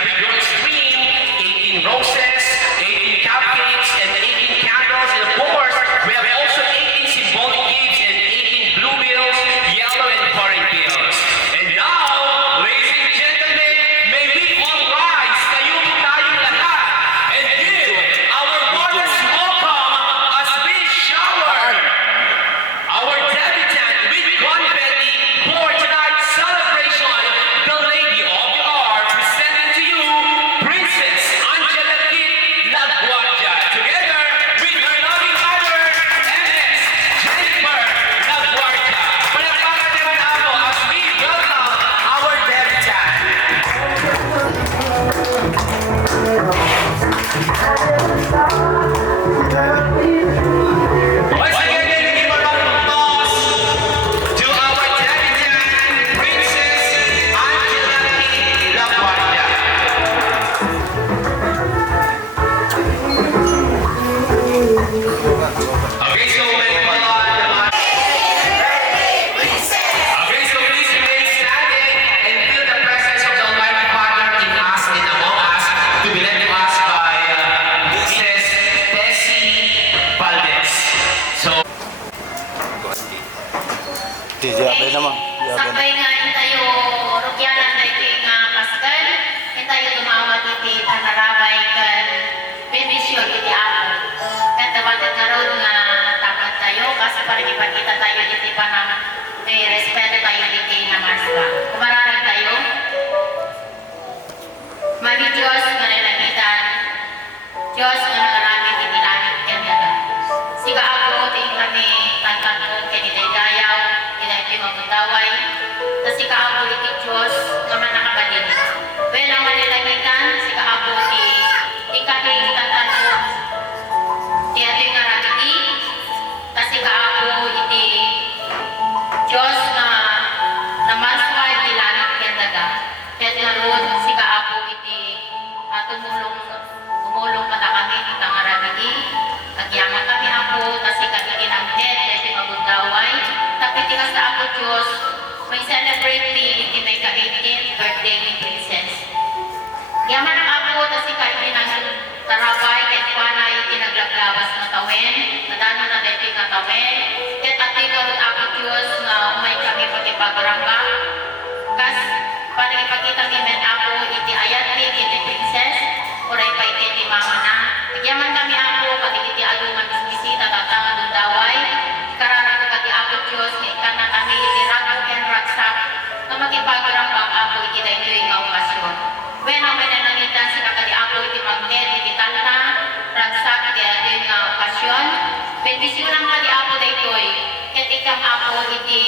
every girl's dream, 18 roses, 18 cupcakes, and 18 candles. And of course, we have also 18 symbolic gifts and 18 blue bills, yellow and orange bills. And now, ladies and gentlemen, may we all rise, kayo po tayong lahat, and give our warmest welcome as we shower our debutant with confetti for tonight's celebration, the Lady of the Hour, presenting to you Princess Angela Kit Laguardia, together with her loving mother, MS Jennifer Laguardia. Palakpakan naman ako as we welcome our debutant. Once again, let me give a round of applause to our debutant, Princess Angela Kit Laguardia. Okay, so may Okay, so please remain standing and feel the presence of the Almighty Father in us and among us, to be led to us by Mrs. Tessie Valdez. So, Diyabe naman. Sakay nga tayo rukyanan na ito nga Pascal, tayo dumawat iti panarabay kan bendisyon iti ako. At dapat karon nga tapat tayo kasi para ipakita tayo iti panang may respeto tayo iti namaswa. Kumararag tayo. Mami Diyos nga nilagitan, Diyos nga nangaramit iti langit kanya. Siga ako ting kami tagkakot kanya gayaw, iti magutaway, tas si kaabo iti Diyos nga manakabalin. When ang manilagitan, si kaabo iti kami tatanong, ti ato yung arabiti, tas si kaabo iti Diyos nga namaswa iti langit kaya daga. Kaya tinaroon si kaabo iti tumulong pata kami iti tangarabiti, agyaman kami ako, tas si kagiginagdet, iti magutaway, tapos tingas na ako Diyos, may celebrate me iti may ka-18th birthday ni Princess. Yaman ang ako, tas ika iti nang tarabay, kahit pana iti naglaglawas na tawen, nadano na dito yung tawen, kahit ati karot ako Diyos na umay kami pagkipagramba, kas parang ipakita ni men ako iti ayat ni iti Princess, oray pa iti mama na. Yaman kami ako, pati iti alungan bisita, tatanga dundaway, karara ko pati ako Diyos, ikan na kami iti ragag and ragsak, na magkipagrambang ako iti na ito yung okasyon. When ang mananangitan sila kadi ako iti magnet, iti talna, ragsak, kaya ito yung okasyon. Bendisyon ang kadi ako na ito'y, ket ikang ako iti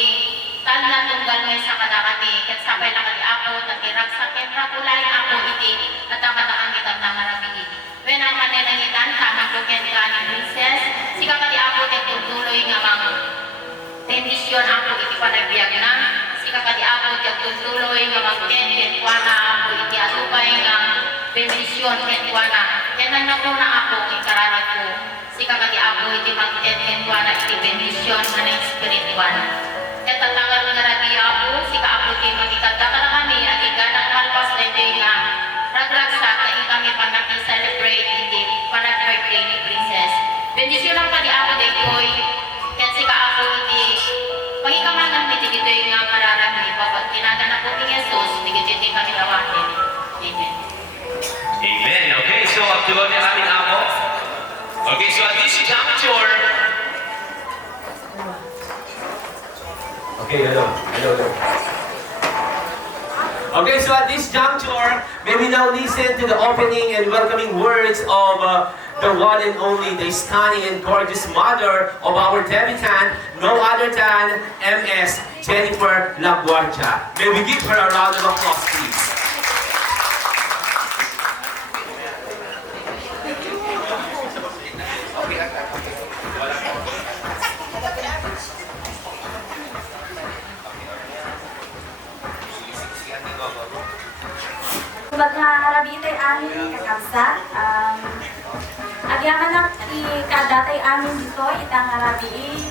talna tunggal mo sa kadakati, ket sabay na kadi ako, tati ragsak, ket rakulay ako iti, at ang kadakang kitang namarabili. When ang mananangitan, tamang luken ka ni Princess, sika kadi ako iti tuloy nga mga bendisyon ako iti panagbiag na, sika kadi ako iti tuloy nga magten, ket kuana ako iti atupay nga bendisyon, ket kuana. Kaya nagnauna ako ikararag ko, sika kadi ako iti magten, ket kuana iti bendisyon nga na spiritual. Kaya tatangal nga rabi ako, sika ako iti magikadaka na kami, at iganang halpas na ito nga ragragsak na kami pag nag-celebrate iti panag-birthday ni Princess. Bendisyon ang kadi ako na ito'y, kaya sika ako iti pagkikamangan iti ito'y nga mararami, pag tinaganap po ni Jesus, iti kami lawatin. Amen. Amen. Okay, so up to the aming amo. Okay, so at this juncture. Okay, hello. Okay, so at this juncture, may we now listen to the opening and welcoming words of the one and only, the stunning and gorgeous mother of our debutant, no other than MS Jennifer Laguardia. May we give her a round of applause, please. Magharabitay amin kakabsat. Agyaman na ikadatay amin dito itang harabii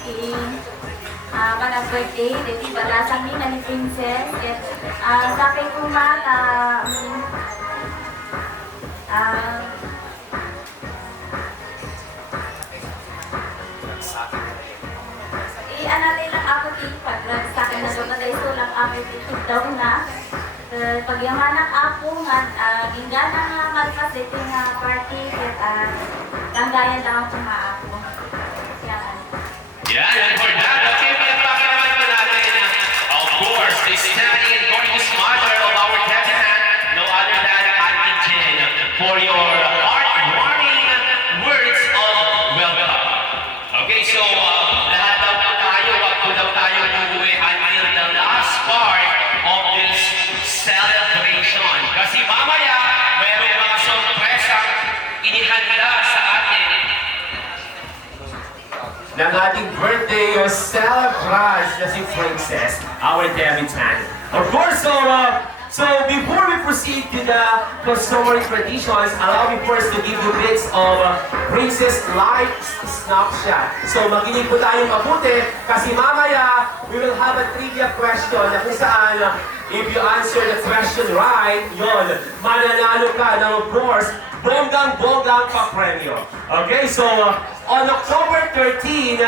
panag birthday dito balasang ni Princess. Sakay ko man Ah, i-analay lang ako din pag sa akin na doon na ito lang ako itong daw na. Pagyamanang ako nga, ginggana nga malpas ito nga party, tanggayan lang ako nga ako. Yan. Yeah, and for that, okay, pinapakita naman po natin, of course, the standing and gorgeous mother of our debutant, no other than Auntie Jen, for your heart-warming words of welcome. Okay, so lahat daw po tayo, wag po daw tayo uuwi until the last part of this celebration. Kasi mamaya, mayroong mga sorpresang inihanda sa atin ng ating birthday celebrant na si Princess, our debutant. Of course, so before we proceed to the customary traditions, allow me first to give you bits of Princess life snapshot. So makinig po tayo mabuti kasi mamaya we will have a trivia question na kung saan if you answer the question right, yon, mananalo ka ng of course bonggang-bonggang pa-premyo. Okay, so on October 13,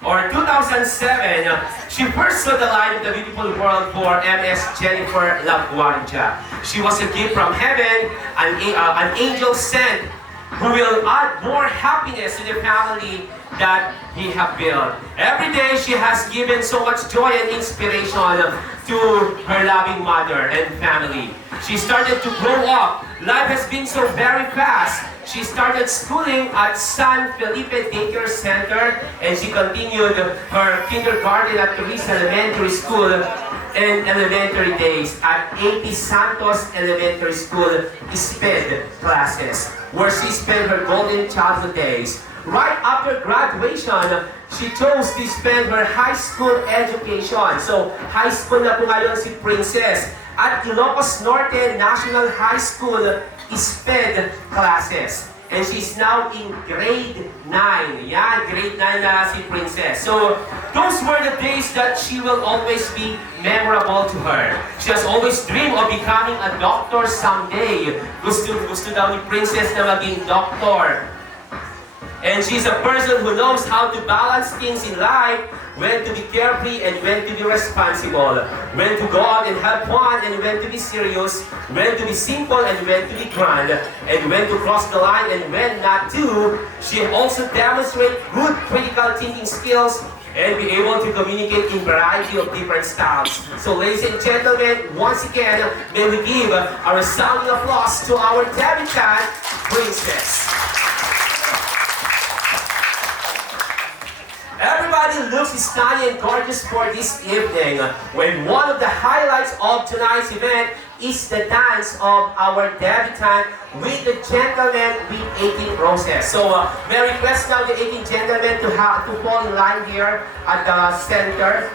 2007, she first saw the light of the beautiful world for MS Jennifer Laguardia. She was a gift from heaven, an angel sent who will add more happiness to the family that he have built. Every day she has given so much joy and inspiration to her loving mother and family. She started to grow up. Life has been so very fast. She started schooling at San Felipe Daycare Center and she continued her kindergarten at Teresa Elementary School and elementary days at A.P. Santos Elementary School SPED classes, where she spent her golden childhood days. Right after graduation, she chose to spend her high school education. So, high school na po ngayon si Princess at Ilocos Norte National High School SPED classes. And she's now in grade 9. Yan, grade 9 na si Princess. So, those were the days that she will always be memorable to her. She has always dreamed of becoming a doctor someday. Gusto daw ni Princess na maging doctor. And she's a person who knows how to balance things in life, when to be carefree and when to be responsible, when to go out and have fun and when to be serious, when to be simple and when to be grand, and when to cross the line and when not to. She also demonstrates good critical thinking skills and be able to communicate in variety of different styles. So ladies and gentlemen, once again, may we give a resounding applause to our debutant, Princess. Everybody looks stunning and gorgeous for this evening, when one of the highlights of tonight's event is the dance of our debutant with the gentlemen with 18 roses. So, may I request now the 18 gentlemen to fall in line here at the center.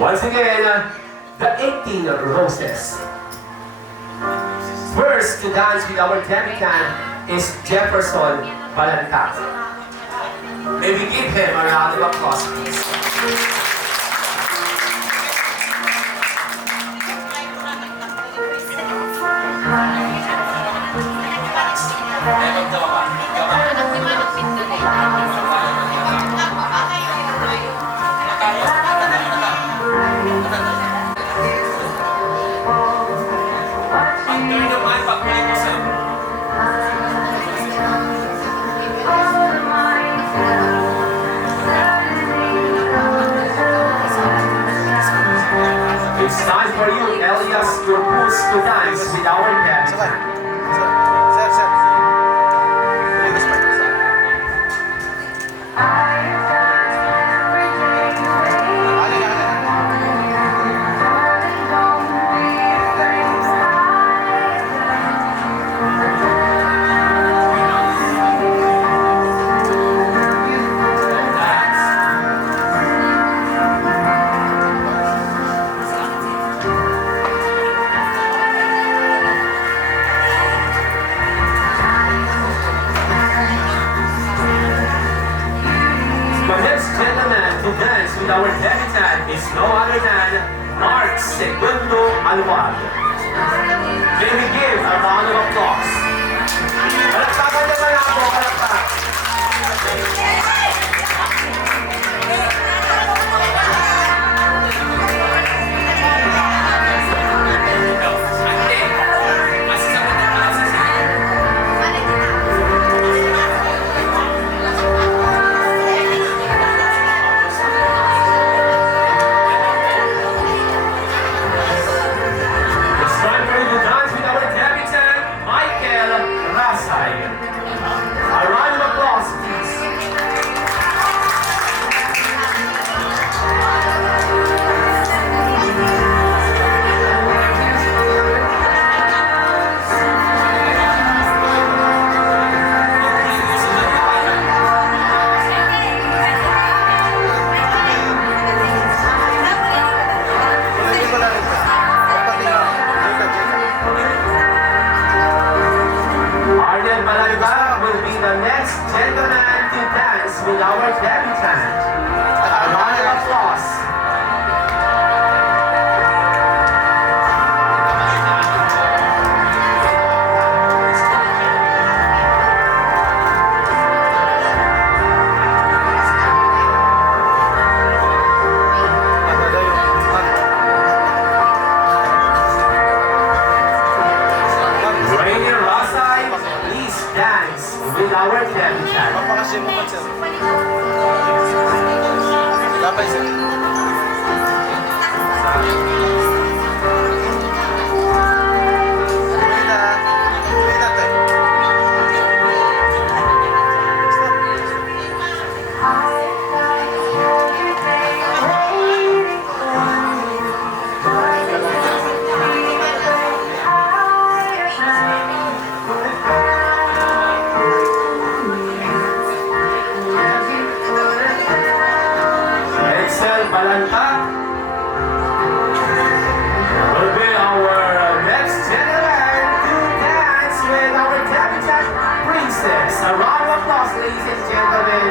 Once again, the 18 roses. First to dance with our debutant is Jefferson Balanta. May we give him a round of applause, please. It's time for you, Elias Cruz, to dance with our debutant. With our debutant is no other than Mark Segundo Alvarado. May we give a round of applause. Palakpakan naman ako, palakpak. It's time for you to dance with our debutant, Michael Rasay. A round of applause, please. Hindi ko lang ito. Dapat tingnan. Arden Balanga will be the next gentleman to dance with our debutant. A round of applause. Rainier Rasay, please dance with our debutant. Papakasimukan sir. Lapay sir. Excel Balanta will be our next gentleman to dance with our debutant princess. A round of applause, ladies and gentlemen.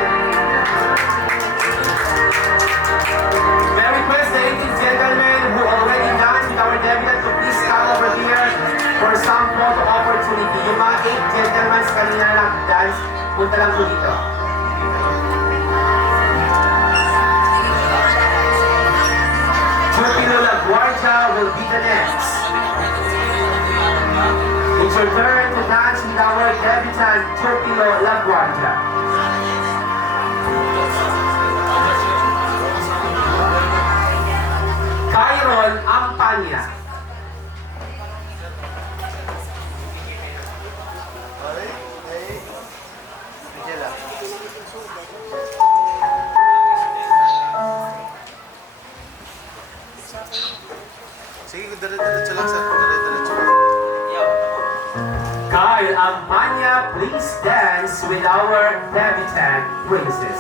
May I request the 18 gentlemen who already danced with our debutant to please come over here for some photo opportunity. Yung mga 8 gentlemen kanina lang dance, punta lang po dito. Jupilo LaGuardia will be the next. It's your turn to dance with our debutant, Jupilo LaGuardia. Kyron Ampanya. Angela. Sige, dire-diretso lang sir. Dire-diretso lang. Kyle Ampanya, please dance with our debutant princess.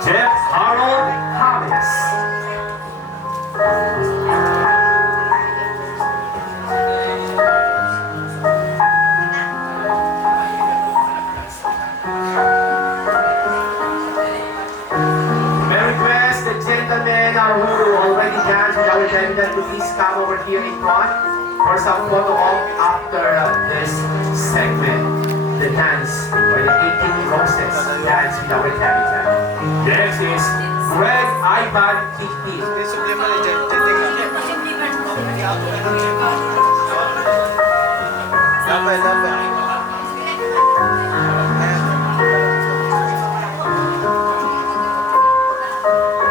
Jeff Harold Thomas. May request the gentlemen who already danced with our debutant to please come over here in front for some photo op after this segment. The dance by the 18 roses dance with our debutant. Next is Greg Ivan Kikti. May sublima na dyan. Lapay, lapay.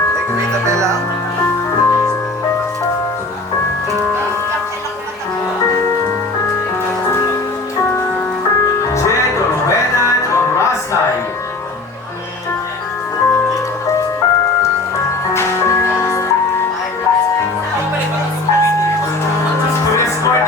Thank you, Isabella. Jed Renan Rasay. To escort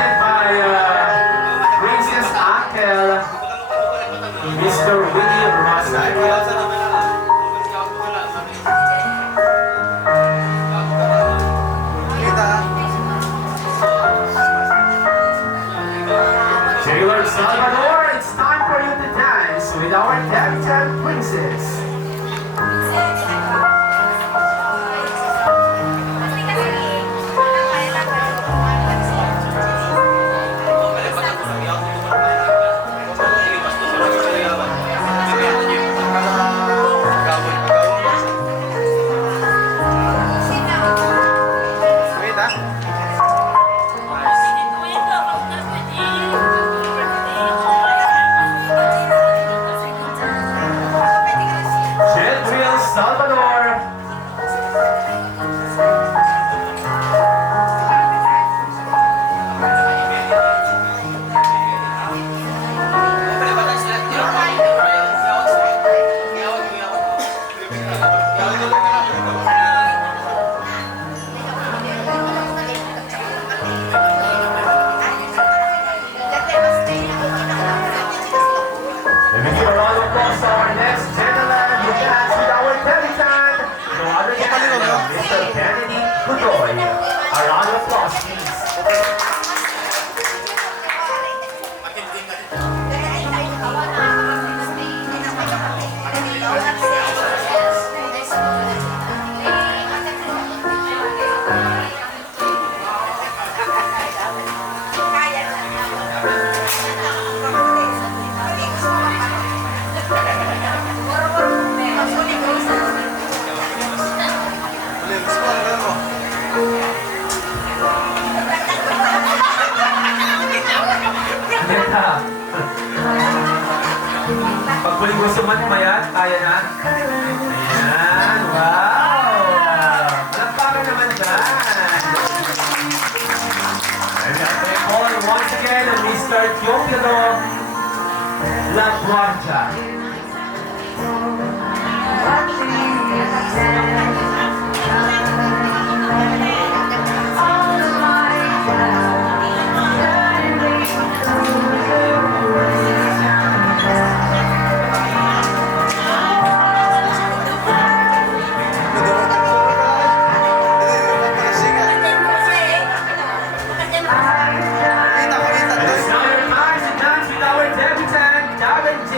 Wait, ha? Jet Wheel Salvador. Let me give a round of applause to our next gentleman who dance with our Pelican. No other than Mr. Kennedy Godoy. A round of applause, please. Uli, gusto mo, ano mo? Ganda. Pagpuling gusto man mayat, kaya na. Ayan, wow! Malakpakan naman dyan. And we have to call once again on Mr. Teofilo La Guardia. And it's now your time to dance with our debutant, Darren J.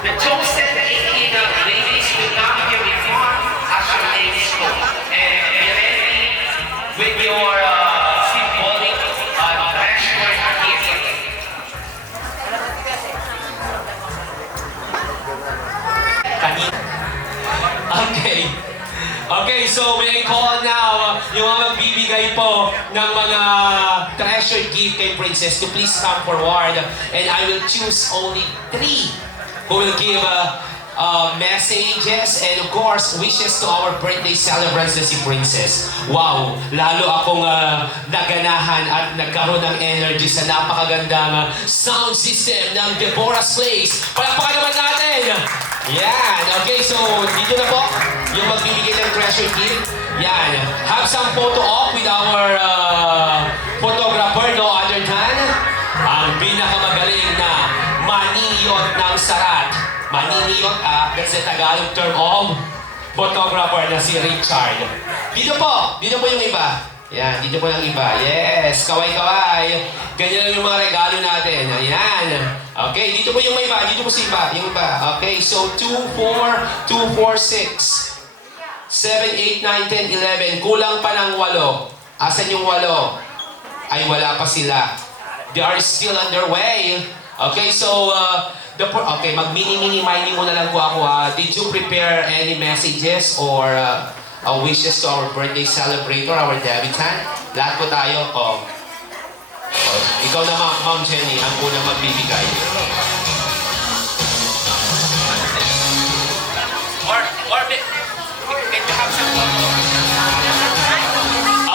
The chosen 18 ladies will come here in front as your ladies go. And be ready with your symbolic treasure gift. Okay. Okay, so may I call now yung mga magbibigay po ng mga treasure gift kay Princess to please come forward. And I will choose only 3 who will give messages and of course wishes to our birthday celebrants na si Princess. Wow, lalo akong naganahan at nagkaroon ng energy sa napakagandang sound system ng Deborah's Place. Palakpakan naman natin! Yan, okay, so dito na po yung magbibigay ng treasure gift. Yan, have some photo op with our photographer, no other than ang pinakamagaling na maniniyot ng sarat. Maniniyot, that's the Tagalog term of photographer na si Richard. Dito po yung iba. Yan, dito po yung iba. Yes, kaway-kaway. Ganyan lang yung mga regalo natin. Ayan. Okay, dito po yung iba. Dito po si iba. Yung iba. Okay, so 2, 4, 2, 4, 6, 7, 8, 9, 10, 11. Kulang pa ng 8. Asan yung 8? Ay, wala pa sila. They are still underway. Okay, so, okay, mag-mini-mini-mini muna lang po ako. Did you prepare any messages or wishes to our birthday celebrator, our debutant? Lahat po tayo. Ikaw na, Ma'am Jenny, ang unang magbibigay. Or can you have some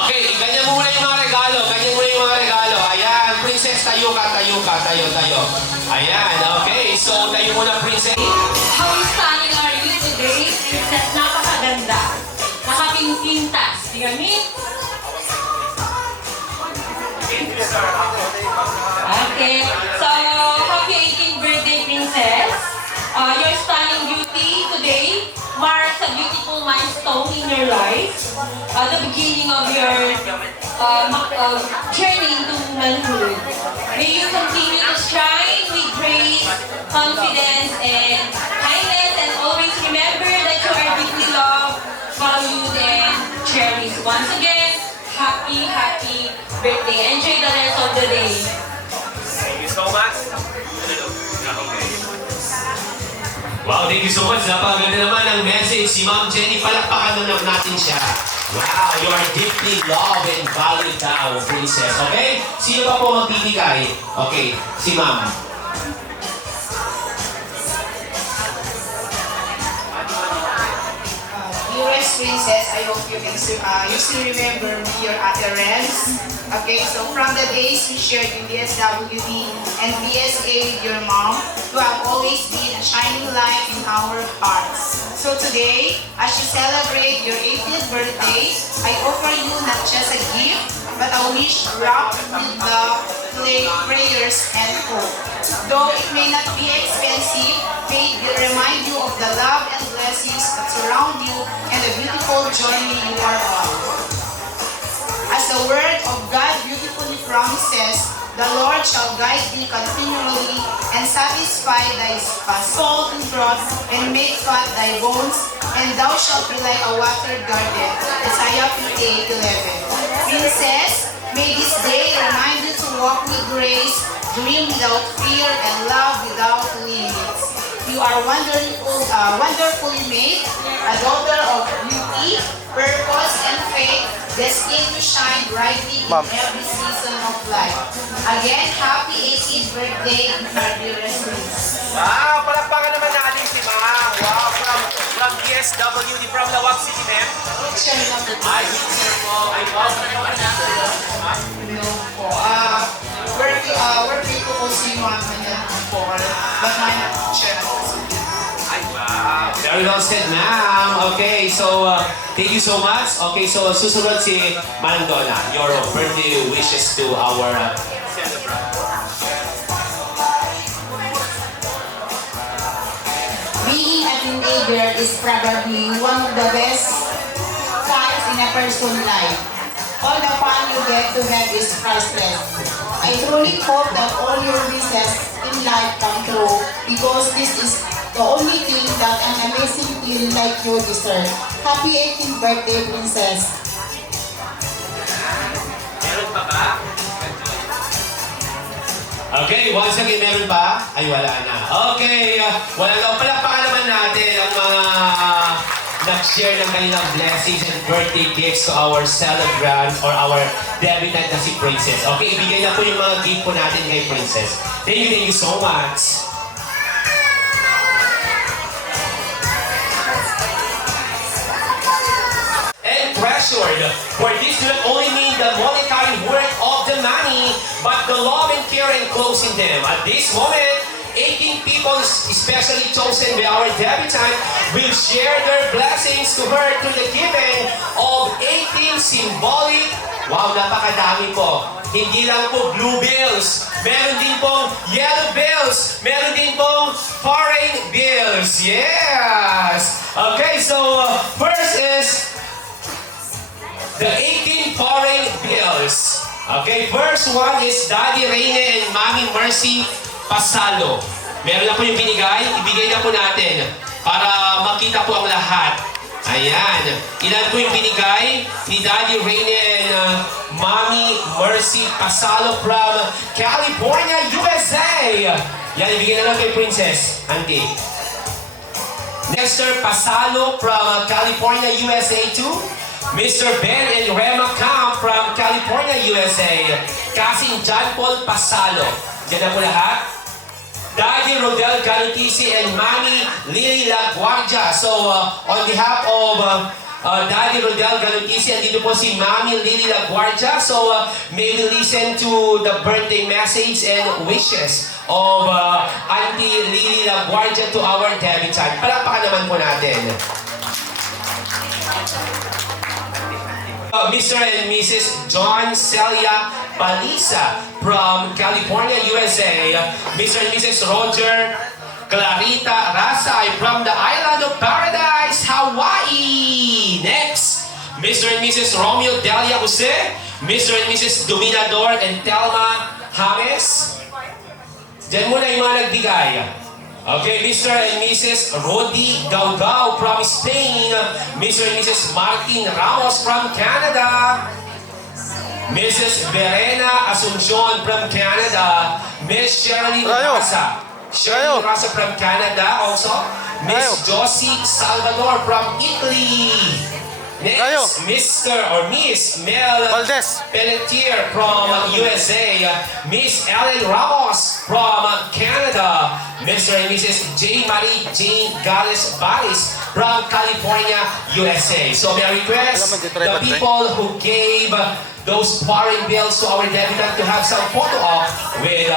Okay, ganyan mo muna yung mga regalo. Ganyan mo yung mga regalo. Ayan, Princess, tayo ka. Ayan, okay. So, tayo muna, Princess. How stunning are you today? Princess, napakaganda. Nakapintintas. Tingnan mo. Okay. So, happy 18th birthday, Princess. Your stunning beauty today marks a beautiful milestone in your life. The beginning of your journey into manhood. May you continue to shine with grace, confidence, and kindness, and always remember that you are deeply loved, valued, and cherished. Once again, happy birthday. Enjoy the rest of the day. Thank you so much. Wow, thank you so much. Napakaganda naman ang message. Si Ma'am Jenny, palakpakan na natin siya. Wow, you are deeply loved and valued now, Princess. Okay? Sino pa po magbibigay? Okay, si Ma'am. Dearest Princess, I hope you still remember me, your Ate Renz. Okay, so from the days we shared in DSWD and BSA with your mom, you have always been a shining light in our hearts. So today, as you celebrate your 18th birthday, I offer you not just a gift, but a wish wrapped with love, prayers, and hope. Though it may not be expensive, may it remind you of the love and blessings that surround you and the beautiful journey you are on. As the word of God beautifully promises, the Lord shall guide thee continually and satisfy thy soul in drought and make fat thy bones, and thou shalt be like a watered garden. Isaiah 58:11. Princess, may this day remind you to walk with grace, dream without fear, and love without limits. You are wonderfully made, a daughter of beauty, purpose, and faith, destined to shine brightly in every season of life. Again, happy 18th birthday, my dearest niece. Wow, palakpakan naman natin si Ma'am. Wow, from DSWD, from Lawag City, ma'am. Picture number 2. Ay, picture po. Ay, wow. No po. Working ko po si Ma'am na before, but my picture Ay, wow. Very well said, ma'am. Okay, so thank you so much. Okay, so susunod si Manang Donna. Your birthday wishes to our Being a teenager is probably one of the best times in a person's life. All the fun you get to have is priceless. I truly hope that all your wishes in life come true because this is the only thing that an amazing teen like you deserve. Happy 18th birthday, Princess! Meron pa ba? Okay, once again, meron pa? Ay, wala na. Okay, wala na. Palakpakan naman natin ang mga nag-share ng kanilang blessings and birthday gifts to our celebrant or our debutant na si Princess. Okay, ibigay na po yung mga gift po natin kay Princess. Thank you so much. And treasured, for this do not only mean the monetary worth of the money, but the love and care enclosed in them. At this moment, 18 people, especially chosen by our debutant, will share their blessings to her through the giving of 18 symbolic, wow, napakadami po. Hindi lang po blue bills, meron din pong yellow bills, meron din pong foreign bills. Yes! Okay, so first is the 18 foreign bills. Okay, first one is Daddy Reyne and Mommy Mercy Pasalo. Meron na po yung binigay, ibigay na po natin para makita po ang lahat. Ayan. Ilan po yung binigay ni Daddy Reyne and Mommy Mercy Pasalo from California, USA. Yan, ibigay na lang kay Princess, Auntie. Nestor Pasalo from California, USA too. Mr. Ben and Rema Camp from California, USA. Cousin John Paul Pasalo. Diyan na po lahat. Daddy Rodel Galutisi and Mommy Lily Laguardia. So, on behalf of Daddy Rodel Galutisi, andito po si Mommy Lily Laguardia. So, may we listen to the birthday message and wishes of Auntie Lily Laguardia to our debutant. Palakpakan naman po natin. Mr. and Mrs. John Celia Palisa from California, USA. Mr. and Mrs. Roger Clarita Rasay from the island of Paradise, Hawaii. Next, Mr. and Mrs. Romeo Delia Jose, Mr. and Mrs. Dominador and Telma James. Diyan muna yung mga nagbigay. Okay, Mr. and Mrs. Rodi Gaugao from Spain, Mr. and Mrs. Martin Ramos from Canada, Mrs. Verena Asuncion from Canada, Miss Sherilyn Rasa. Sherilyn Rasa from Canada also, Miss Josie Salvador from Italy. Next, Mr. or Miss Mel Pelletier from USA, Miss Ellen Ramos from Canada, Mr. and Mrs. J. Marie Jane Gales Baris from California, USA. So may I request the people who gave those foreign bills to our debutant to have some photo op with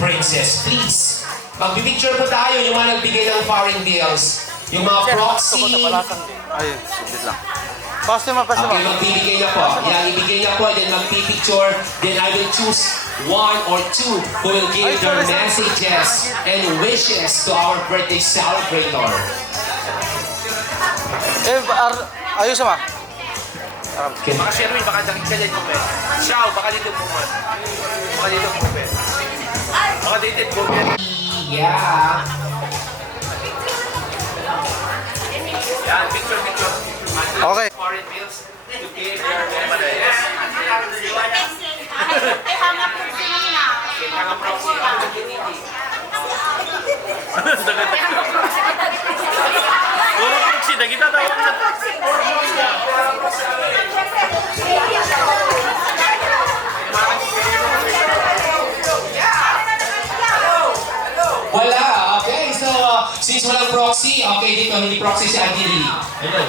Princess. Please, magbibicture po tayo yung mga nagbigay ng foreign bills. Yung mga proxy. Ay, sundit lang. Pastor, Okay, magbibigay na po. Yan, ibigay na po, then magpipicture. Then I will choose one or two who will give their messages and wishes to our birthday celebrator. ayos ba? Okay. Baka Sherwin, baka dito po pe. Xiao, baka dito po pe. Baka dito po pe. Baka dito po pe. Yeah. Yan, picture. Okay. Foreign bills to give their messages. Kaya proxy ang nagkiniti. Puro proxy, nakita tawag na. Wala. Okay, so since walang proxy, okay dito, hindi proxy si Auntie Lily. Hello.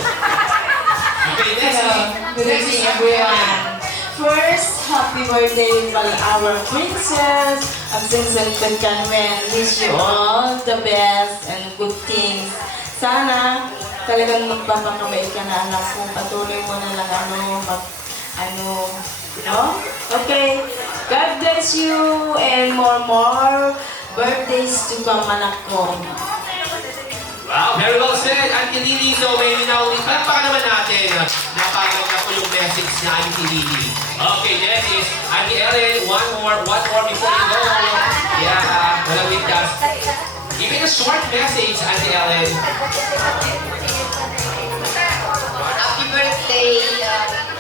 Okay, next. Good evening, everyone. First, happy birthday to our princess. I'm Vincent Canwen. Wish you all the best and good things. Sana talagang magpapakamay ka na, anak ko. Patuloy mo na lang Okay. God bless you and more birthdays to come, anak ko. Wow, very well said, Auntie Lily. So, may now, palakpakan naman natin. Napaganda po yung message ni Auntie Lily. Okay, next is Auntie Ellen. One more before you go. Yeah, walang ligtas. Give it a short message, Ate Ellen. Happy birthday,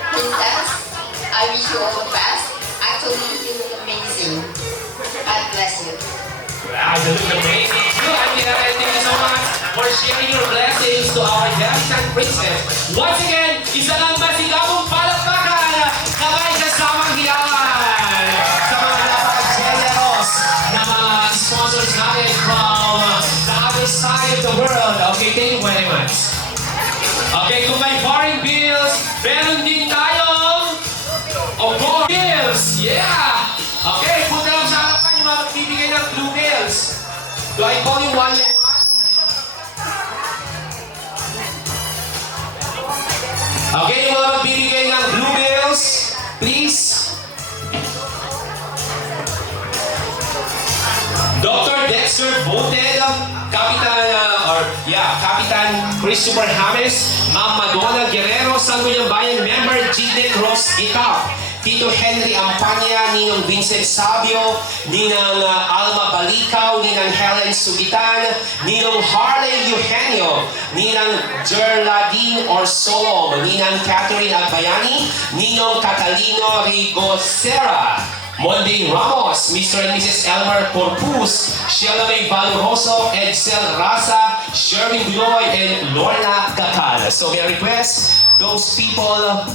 Princess. I wish you all the best. Actually, you look amazing. God bless you. Wow, you look amazing too, Ate Ellen. Thank you so much for sharing your blessings to our Davitan Princess. Once again, isa lang masigabong palakpakan kamay kasamang hiyawan sa mga napaka-generous na mga sponsors natin from the other side of the world. Okay, thank you very much. Okay, kung may foreign bills, meron din tayong Opo bills! Yeah! Okay, punta lang sa harapan yung mga magbibigay ng blue bills. Do I call you one? Okay, yung mga magbibigay ng blue bills, please. Dr. Dexter Voted, Kapitan Christopher James, Ma'am Madonna Guerrero, Sangguniang Bayan Member Giden Ross Ikaw, Tito Henry Ampanya, Ninong Vincent Sabio, Ninang Alma Balikaw, Ninang Helen Sugitan, Ninong Harley Eugenio, Ninang Gerladine Orsolom, Ninang Catherine Agbayani, Ninong Catalino Rigosera, Monday Ramos, Mr. and Mrs. Elmer Corpus, Sheila May Valoroso, Edsel Rasa, Sherwin Bloy, and Lorna Kakal. So may I request those people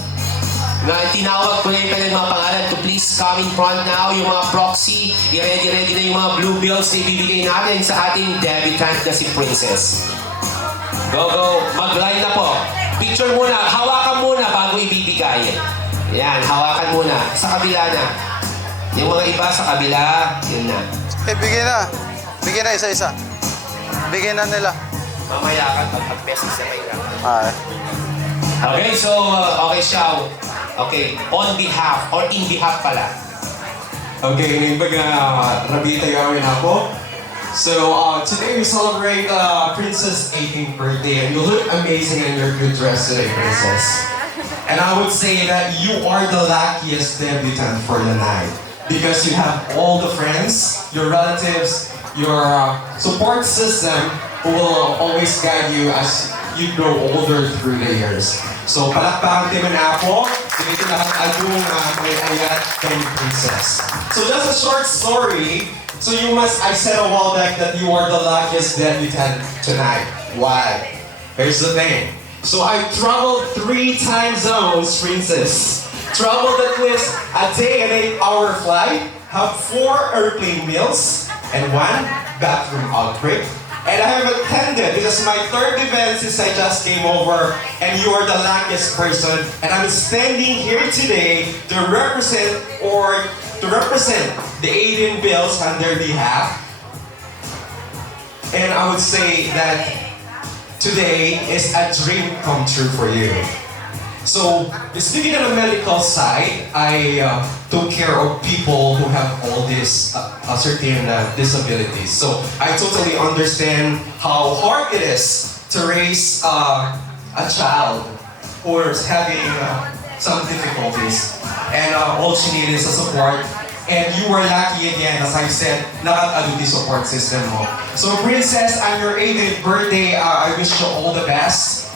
na tinawag ko yung kanilang mga pangalan to please come in front now. Yung mga proxy, i-ready na yung mga blue bills na ibibigay natin sa ating debutant na si Princess. Go, go. Mag-line na po. Picture muna. Hawakan muna bago ibibigay. Yan, hawakan muna. Sa kabila na. Yung mga iba sa kabila, yun na. Bigyan na. Bigyan na isa-isa. Bigyan na nila. Mamaya ka pag-message sa kayo. Okay, so, okay, Xiao. Okay, on behalf, or in behalf pala. Okay, ngayon Rabita gawin ako. So, today we celebrate Princess' 18th birthday, and you look amazing in your good dress today, Princess. And I would say that you are the luckiest debutant for the night. Because you have all the friends, your relatives, your support system who will always guide you as you grow older through the years. So, palakpakan naman ako. Dito lahat agong may ayat kay Princess. So, just a short story. So, I said a while back that you are the luckiest debutant tonight. Why? Here's the thing. So, I traveled 3 time zones, Princess. Traveled at least a day and 8-hour flight, have 4 airplane meals, and 1 bathroom outbreak. And I have attended, this is my 3rd event since I just came over, and you are the luckiest person. And I'm standing here today to represent the 18 bills on their behalf. And I would say that today is a dream come true for you. So, speaking on the medical side, I took care of people who have all these certain disabilities. So, I totally understand how hard it is to raise a child who is having some difficulties. And all she needs is a support. And you were lucky again, as I said, nakatalo the support system mo. So, Princess, on your 18th birthday, I wish you all the best.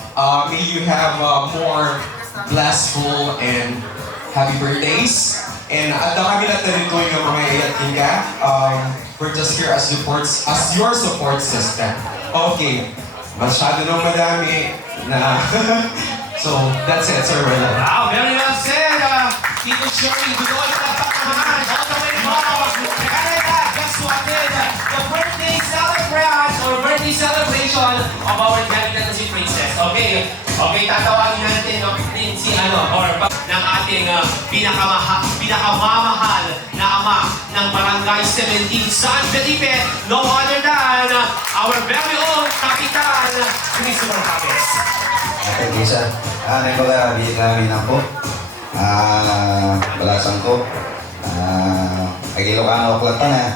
May you have more blessful and happy birthdays. And at kami na tarito yung mga iyatin ka. We're just here as your support system. Okay, masyado nang madami na... So, that's it, Sir Rela. Wow, very well said. Tito Sherry, Dudoy, Tapakaman, all the way from Canada, just to attend the birthday celebration of our debutant si Princess. Okay, tatawagin natin din si ng ating pinakamamahal na ama ng Barangay 17 San Felipe, no other than our very own Kapitan Christopher James. Ate Lisa, nagpagarabi namin ako. Balasan ko. Ilocano ako lang na.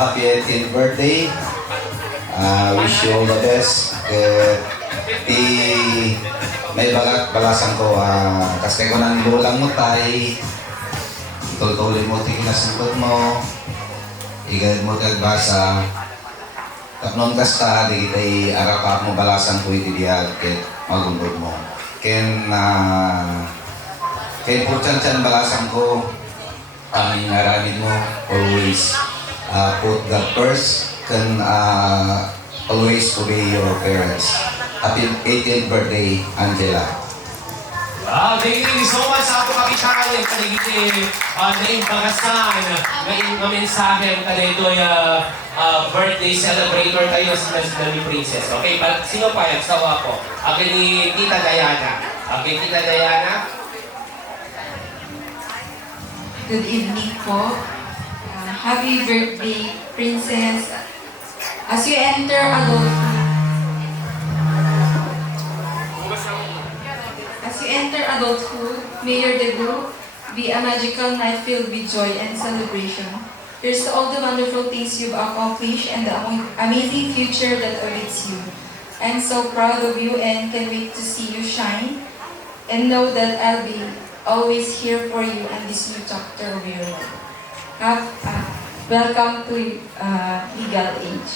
Happy 18th birthday. Wish you all the best. May balasan ko. Kasi ko nang bulang mo tay. Itultuloy mo tingin na sungkot mo. igad mo tagbasa, tapnon kasta, di kita'y arakap mo balasan ko iti dihat, ket magundod mo. Ken purchan-chan balasan ko, ang ngaramid mo, always put God first, can always obey your parents. Happy 18th birthday, Angela. Wow, thank you so much sa ako kapitan yung kanigiti na bagasan na mensahe kada ito ay birthday celebrator kayo sa Nami Princess. Okay, sino pa yan? Sawa ko. Okay, ni Tita Diana. Okay, Tita Diana. Good evening po. Happy birthday, Princess. As you enter adulthood, may your debut be a magical night filled with joy and celebration. Here's to all the wonderful things you've accomplished and the amazing future that awaits you. I'm so proud of you and can wait to see you shine. And know that I'll be always here for you in this new chapter of your life. Welcome to legal age.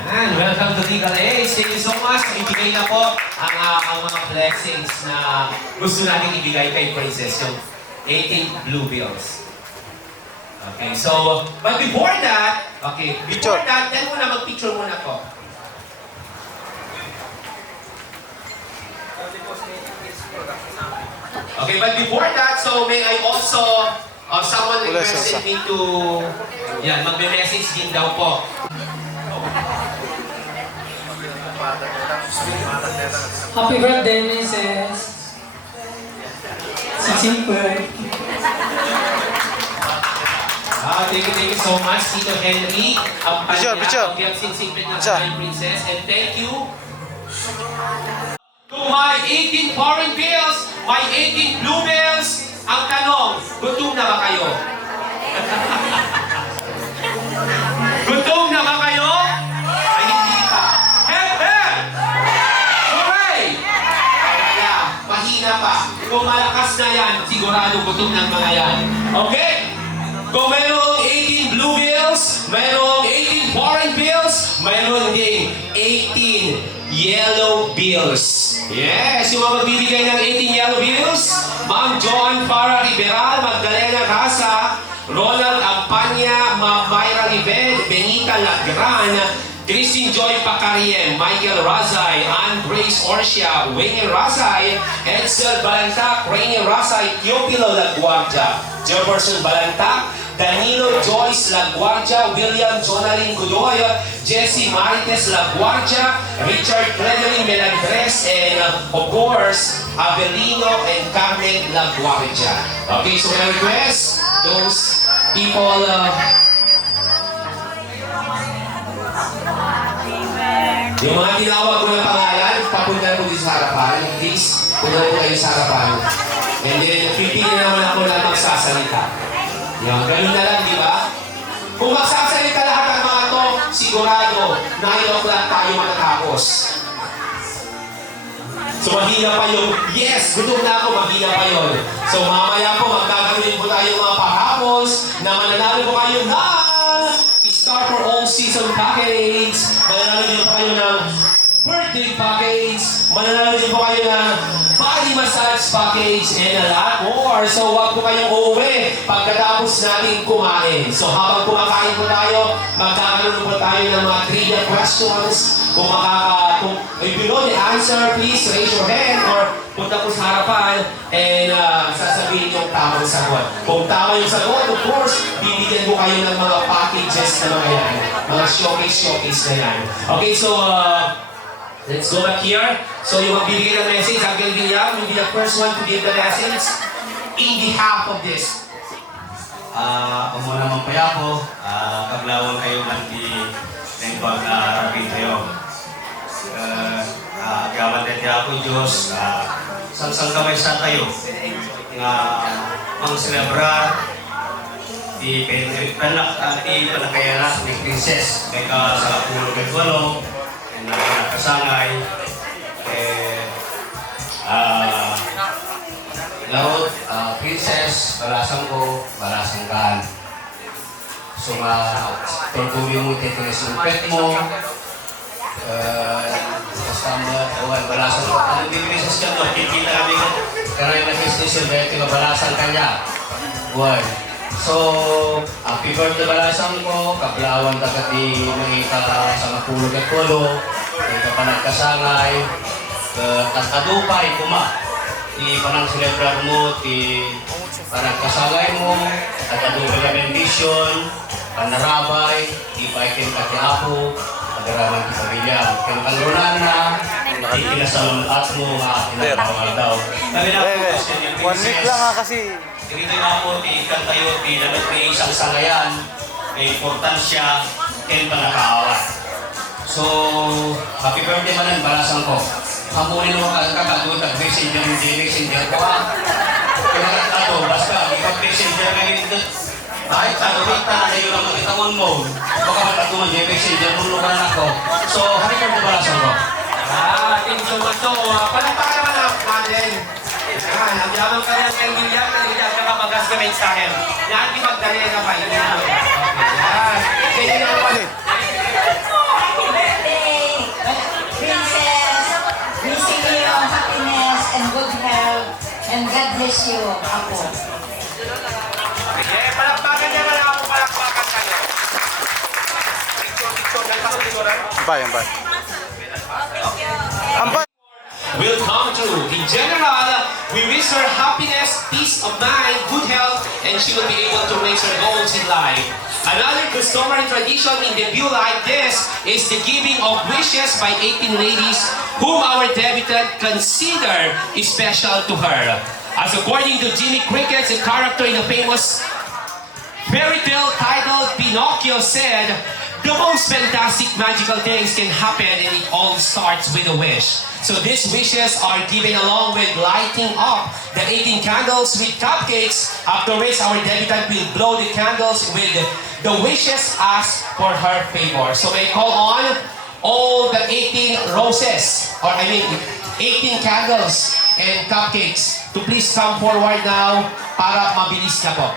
Yan, welcome to Legal Age. Thank you so much. Ibigay na po ang mga blessings na gusto natin ibigay kay Princess, yung 18 blue bills. Okay, so, but before that, then muna mag-picture muna ko. Okay, but before that, so may I also, someone requested me to, yan, magbe-message din daw po. Happy birthday, Mrs. Sisipur. Thank you so much, Tito Henry. Ang Picture. pagyagsing-sipit ng Nami Princess. And thank you to my 18 foreign bills, my 18 blue bills. Ang tanong, gutom na ba kayo? Gutom na ba kayo? Ay, hindi pa. Hep! Hooray! Kaya, mahina pa. Kung malakas na yan, sigurado gutom ng mga yan. Okay? Kung mayroong 18 blue bills, mayroong 18 foreign bills, mayroong ding 18 yellow bills. Yes, yung mga magbibigay ng 18 yellow bills, Ma'am Joan Farah Liberal, Magdalena Casa, Ronald Ampanya, Ma'am Myra Libed, Benita Lagran, Christine Joy Pacariem, Michael Razay, Ann Grace Orsia, Wayne Razay, Edsel Balantac, Rainy Razay, Teopilo Laguardia, Jefferson Balantac, Danilo Joyce Laguardia, William Jonalyn Godoy, Jesse Marites Laguardia, Richard Gregory Melendres, and of course, Avelino and Carmen Laguardia. Okay, so my request, those people, yung mga tinawag ko na pangalan, papunta ko dito sa harapan. Please, punta ko kayo sa harapan. And then, pipili naman ako na magsasalita. Yan, ganun na lang, di ba? Kung magsasalita lahat ang mga to, sigurado, 9 o'clock tayo matatapos. So, mahina pa yung, yes, gutom na ako, mahina pa yun. So, mamaya po, magkakaroon po tayo mga pahapos na mananalo po kayo na Star for All Season Package. Mananalo din po kayo ng birthday package. Mananalo din po kayo ng body massage package and a lot more. So huwag po kayong uuwi pagkatapos natin kumain. So habang kumakain po tayo, magkakaroon po tayo ng mga trivia questions. Kung if you know the answer, please raise your hand or punta po sa harapan and sasabihin yung tamang sagot. Kung tama yung sagot, of course, bibigyan ko kayo ng mga packages na mga yan. Mga showcase na yan. Okay, so let's go back here. So yung magbibigay ng message, Uncle William, will be the first one to give the message in behalf of this. Umo naman po ako, kaglawang kayo man di nembag rabin kayo. Gawan din ako Diyos, sang kamay sa tayo nga mang celebrar di panakayanas ni Princess may ka sa pulo kay Walo na nakasangay laut Princess balasang ko balasang kan So, torturin mo ito na sumpet mo. Kasama, balasan ko. Ano bibigay sa skandal? Kikita kami ka. Karaya na business yung bete, balasan ka niya. Buwan. So, happy birthday balasan ko. Kablawan tagat di nakita sa matulog at pulo. Hindi ka pa nagkasangay. Tatadupay, kuma. Di panang celebrar mo, di parang kasangay mo. Tatadupay na bendisyon. Panarabay, di pa ikin katiapo. Pagaraman ki pamilya. Kaya kalunan na, di kinasalun at mo nga kinatawag daw. One week lang nga kasi. Dito yung ako, di ikan tayo, di naman may isang sangayan, may importansya, kaya pa nakaawat. So, happy birthday manan, balasan ko. Hamunin mo ka doon, messenger ko ha. Kaya basta, messenger ka rin doon. Ay, kita na yun ang makitawan mo. Baka matatuman yung messenger, nulukan ako. So, happy birthday balasan ko. Thank you so much. So, palakpakan naman natin. Yan, ang yamang ka rin kay William, nakapagkas ka may sa akin. Yan, di magdali na pa. Yan. Ganyan na naman. Happy birthday, Princess! Wishing you happiness and good health and God bless you, Apo. Okay, palakpakan niya na ako, palakpakan ka niya. Picture, Ambay. Ambay! will come true. In general, we wish her happiness, peace of mind, good health, and she will be able to reach her goals in life. Another customary tradition in debut like this is the giving of wishes by 18 ladies whom our debutant consider special to her. As according to Jimmy Cricket, the character in the famous fairy tale titled Pinocchio said, the most fantastic magical things can happen and it all starts with a wish. So these wishes are given along with lighting up the 18 candles with cupcakes, after which our debutant will blow the candles with the wishes asked for her favor. So may call on all the 18 roses, or 18 candles and cupcakes to please come forward now para mabilis na po.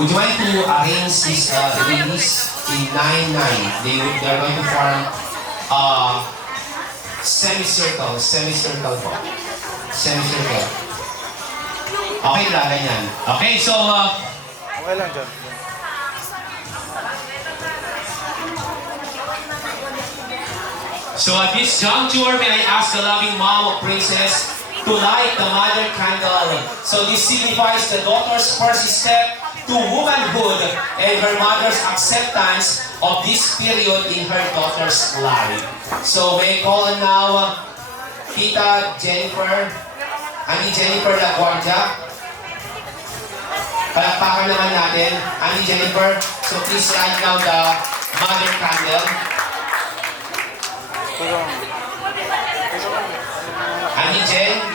Would you like to arrange these ladies in 9-9? They're going to form semicircle po. Semicircle. Okay, ganyan. Okay, so Okay lang dyan. So at this juncture, may I ask the loving mom of Princess to light the mother candle. So this signifies the daughter's first step to womanhood and her mother's acceptance of this period in her daughter's life. So may I call on now Tita Jennifer, Auntie Jennifer LaGuardia. Palakpakan naman natin, Auntie Jennifer. So please light now the mother candle. Auntie Jen.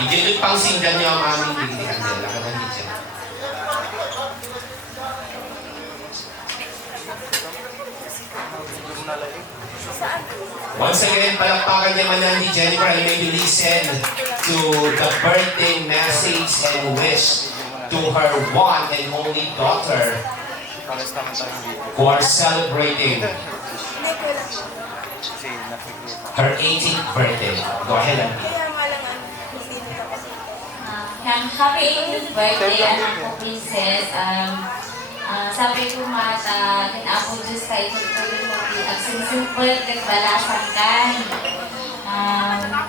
Ijulog pang singgan niyo ang aming Lady Candela. Kadali siya. Once again, palakpakan niya man ni Jennifer and maybe listen to the birthday message and wish to her one and only daughter who are celebrating her 18th birthday. Go ahead, Auntie. Happy 18th birthday, anak ko, Princess. Sabi ko ako Diyos kayo tuloy mo agsinsipot, nagbalasan kan.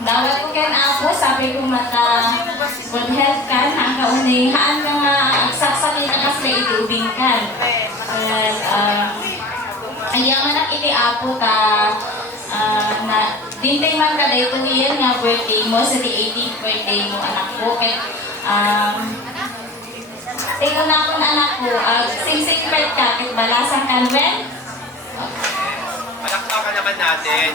Dawat ko kan ako, sabi ko good health kan, ang kaunihaan ng agsaksakin na kasi iubing kan. Ayang anak ini ako na dintay man ka dahil tuwiyan nga birthday mo, sa 18th birthday mo anak ko. Ikaw na akong anak ko, sing-sing-pet ka, balasan ka rin? Palakpakan naman natin.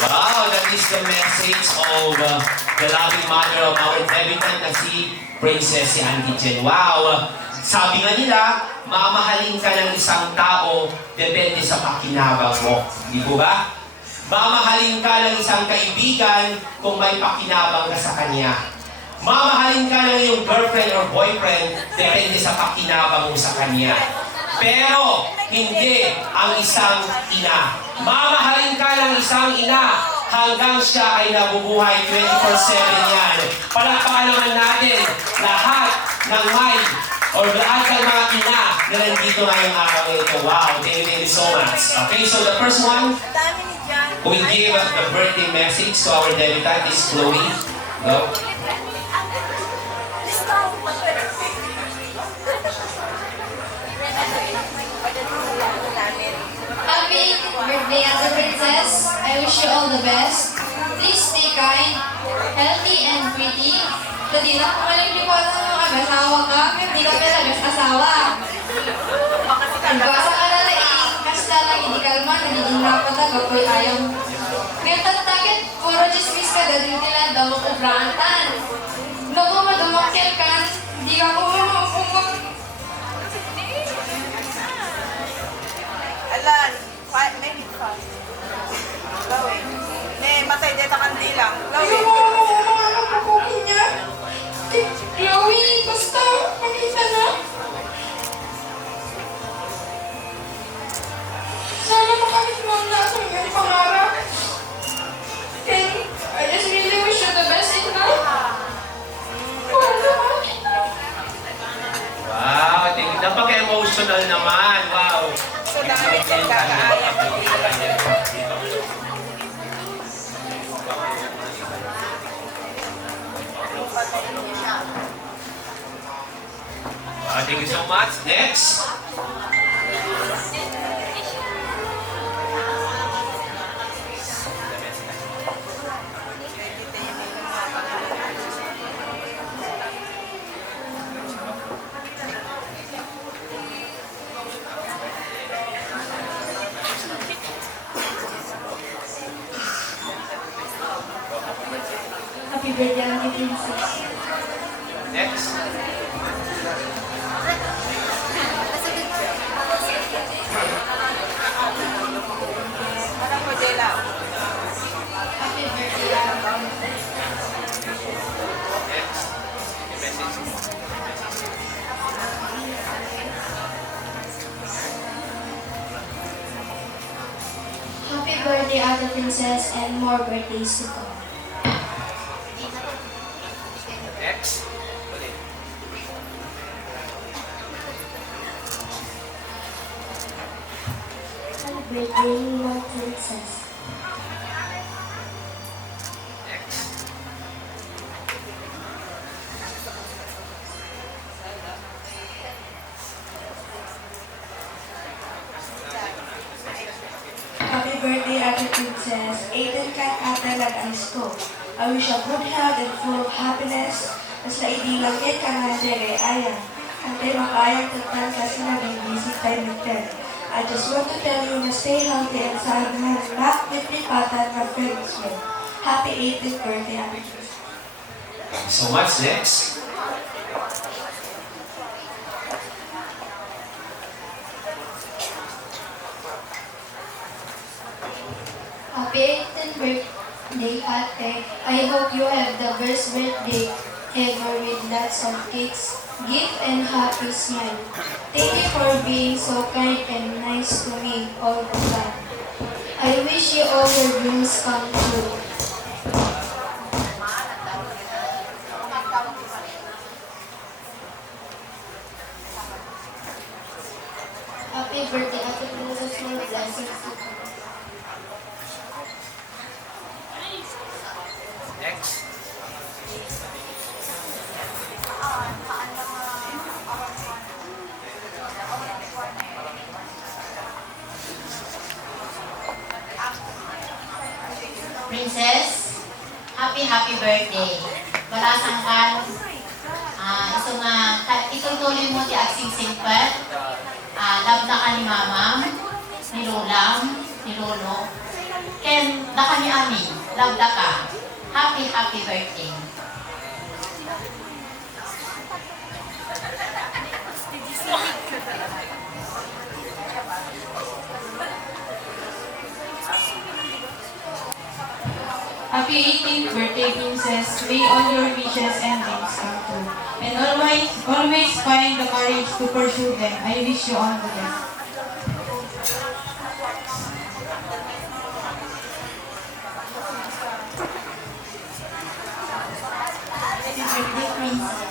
Wow, that is the message of the loving mother of our debutant na si Princess si Auntie Jen. Wow, Sabi nga nila, mamahalin ka ng isang tao depende sa pakinabang mo. Di po ba? Mamahalin ka ng isang kaibigan kung may pakinabang ka sa kanya. Mamahalin ka ng iyong girlfriend or boyfriend depende sa pakinabang mo sa kanya. Pero hindi ang isang ina. Mamahalin ka ng isang ina hanggang siya ay nabubuhay 24/7 yan. Palakpakan naman natin lahat ng may or lahat ng mga ina na nandito ngayong araw ito. Wow, thank you so much. Okay, so the first one, we'll give the birthday message to our debutant, is Chloe. No? Happy birthday, Ate Princess. I wish you all the best. Please stay kind, healthy, and pretty. Hindi na kumaling di ko ng mga asawa ka, hindi ka talagas asawa. Nagbasa ka na lang, kasta lang hindi kalma, nagiging rapat na kapoy ayaw. Ngayon tatakit, puro chismis ka, dadin nila daw kubrantan. Naku, madumakil ka, hindi ka kumumumumum. Alan, may bitfall. Gawin. May matay dito kandilang. Gawin. Chloe, basta, makita na. Sana makamit mo ang lahat ng iyong pangarap. And I just really wish you the best in life. Wow, napaka-emotional naman. Wow. So, dami siyang kakaayang. Thank you so much. Next. Happy birthday, Ate Princess. Next. Anong modela? Happy birthday, Happy birthday, Ate Princess, and more birthdays to come. Next. Happy birthday, Lord Princess. Next. Happy birthday, Ate Princess. 18 ka ate lang ko. I wish you good health and full of happiness. Mas naibilang ka nga kay Ayan. Ate, makayang tagtan kasi naging busy time with them. I just want to tell you na stay healthy and sana not with lipatan na friends mo. Happy 18th birthday, Ate Princess. Thank you so much. Next. Happy 18th birthday, Ate. I hope you have the best birthday ever with lots of cakes, gift, and happy smile. Thank you for being so kind and nice to me all the time. I wish you all your dreams come true. Happy birthday, Ate Princess. More blessings to come. Next. Princess, happy birthday. Balasan kan, itutuloy mo ti aksing simpat. Love na ka ni Mama, ni Lolam, ni Lolo. Ken, na kami amin, love na ka. Happy birthday. Happy 18th birthday, Princess. May all your wishes and dreams come true. And always find the courage to pursue them. I wish you all the best. Happy birthday, Princess.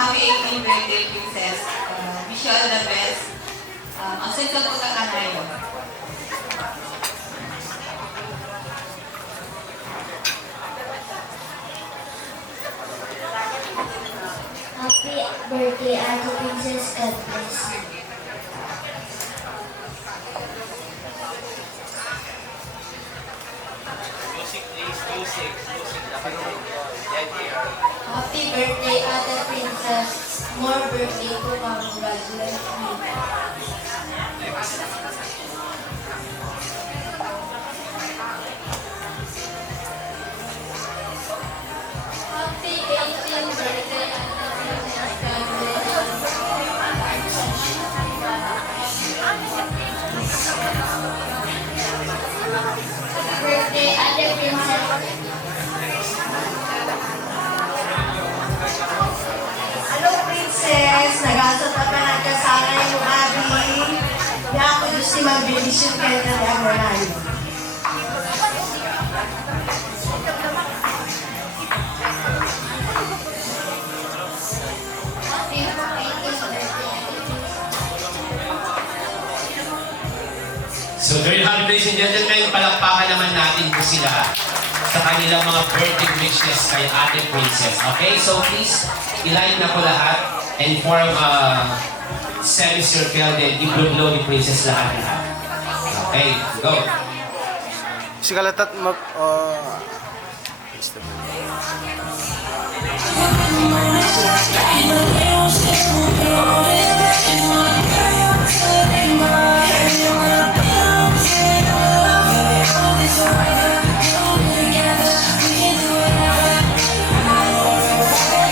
Happy 18th birthday, Princess. Wish you all the best. Ang sensal ko ka kanayo. Happy birthday, Ate Princess. God bless you. Music, please. Music. Happy birthday, Ate Princess. More birthday to come. God bless you. Happy 18th birthday, Ate Princess. God bless you. Happy birthday, Ate Princess. Hello, Princess! Nagasot na pa nagkasana yung abi. Kaya ako gusto mabilis yung kaya na ako na yun. Happy 18th birthday. So very happy, ladies and gentlemen, palakpakan naman natin po sila sa kanilang mga birthday wishes kay Ate Princess. Okay, so please, ilike na po lahat and form a semicircle, then i-blow ni Princess lahat. Okay, go. Si Kalatat mag...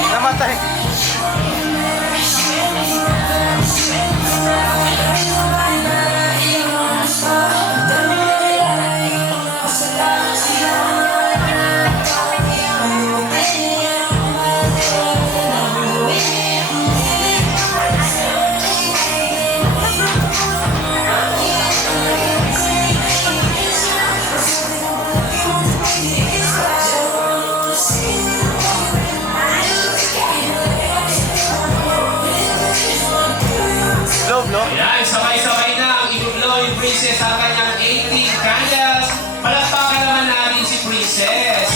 Namatay. Yan, sabay-sabay na ang i-blow yung Princess ang kanyang 18 candles. Palakpakan naman namin si Princess.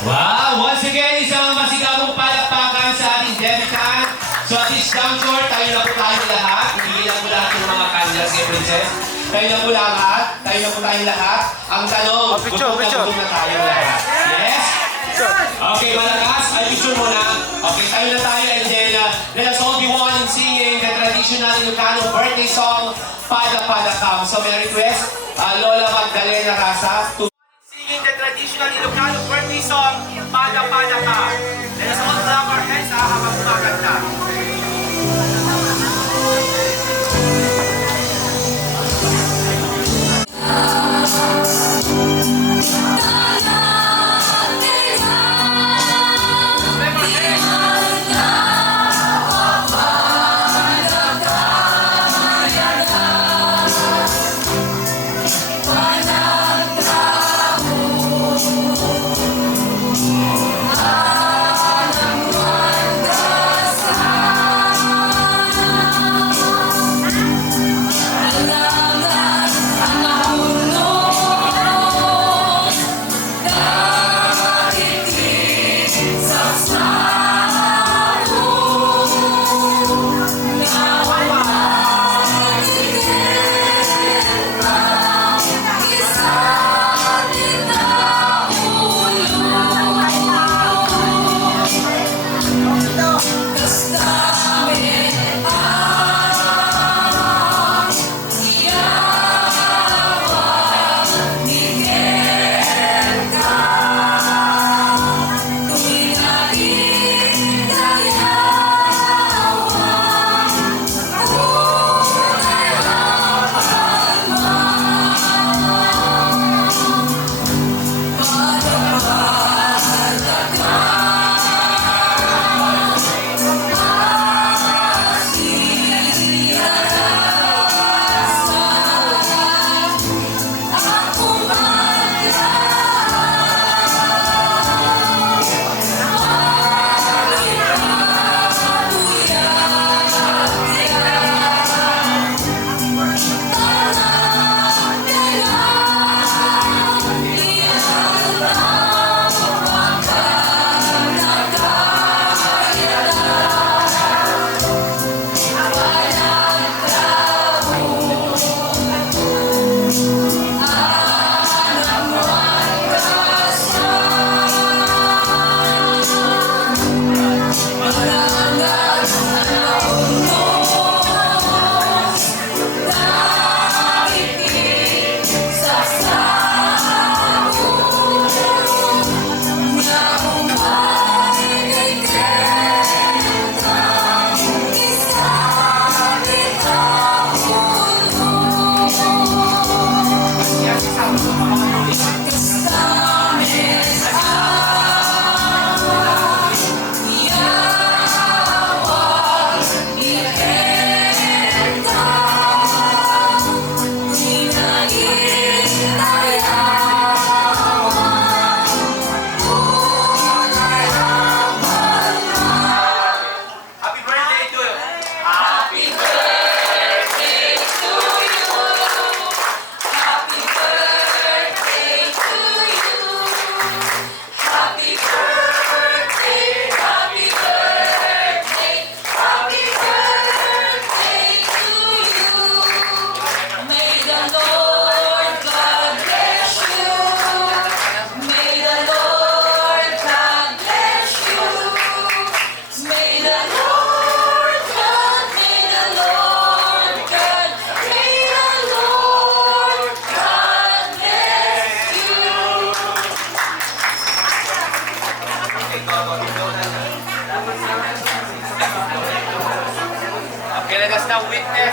Wow! Once again, isang masigabong palakpakan sa ating debutant. So at this juncture, tayo na po tayo lahat. Hindi na po lahat yung mga candles kay Princess. Tayo na po lahat. Tayo na po tayo lahat. Ang tanong, gutom na tayo lahat. Yes? Okay, malakas. Ay, picture muna. Okay, tayo na tayo. And then, let us all be one in singing the traditional Ilocano birthday song, Pada Pada Kam. So may request, Lola Magdalena Rasa, to singing the traditional Ilocano birthday song, Pada Pada Ka. Let us all clap our hands habang kumakanta.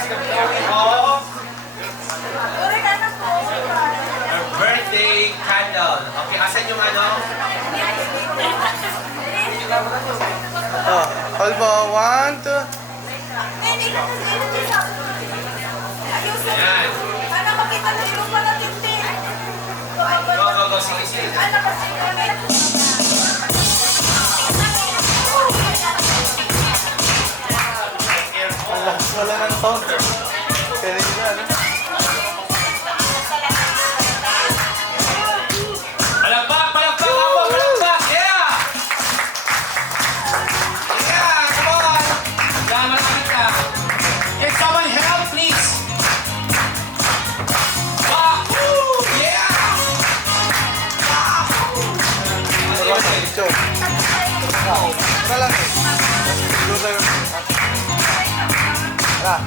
the blowing of her birthday candle. Okay, asan yung ano? Oh, hold mo. 1, 2. Ayan. Go. Sige. Wala nang sound. Kaya yun na, ano? Palakpak ako! Palakpak! Yeah! Yeah! Come on! Yan, malapit ka. Can someone help, please? Wahoo! Yeah! Wala ka, Joe. Wala lang eh. Siguro tayo. Wala.